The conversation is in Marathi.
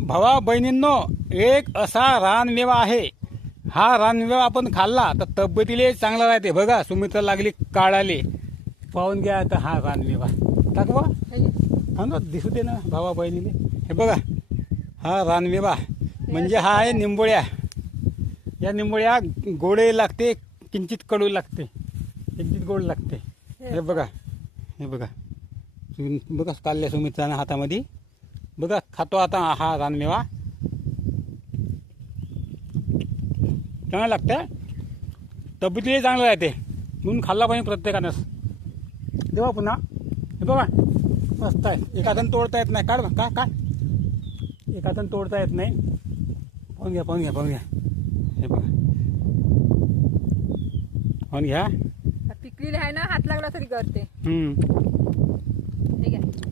भावा बहिणींनो, एक असा रानमेवा आहे. हा रानमेवा आपण खाल्ला तर तब्येतीला चांगला राहते. बघा सुमित्रा लागली काढाले. पाहून घ्या आता हा रानमेवा. टाकवा ना, दिसू दे ना भावा बहिणीले. हे बघा हा रानमेवा म्हणजे हा आहे निंबोळ्या. या निंबोळ्या गोडे लागते, किंचित कडू लागते, किंचित गोड लागते. हे बघा, हे बघा, बघा काढल्या सुमित्रानं हातामध्ये. बघा खातो आता हा रानमेवा. चांगला लागते, तब्येतीला चांगलं राहते म्हणून खाल्ला पाहिजे प्रत्येकानंच. देवा पुन्हा. हे बघा मस्त आहे. एखादं तोडता येत नाही. काढ काय काय एखादं तोडता येत नाही. पाहून घ्या, पाहून घ्या, पाहून घ्या. हे बघा पाहून घ्या. पिकलेली आहे ना, हात लागला तरी करते. हम्म. ठीक आहे.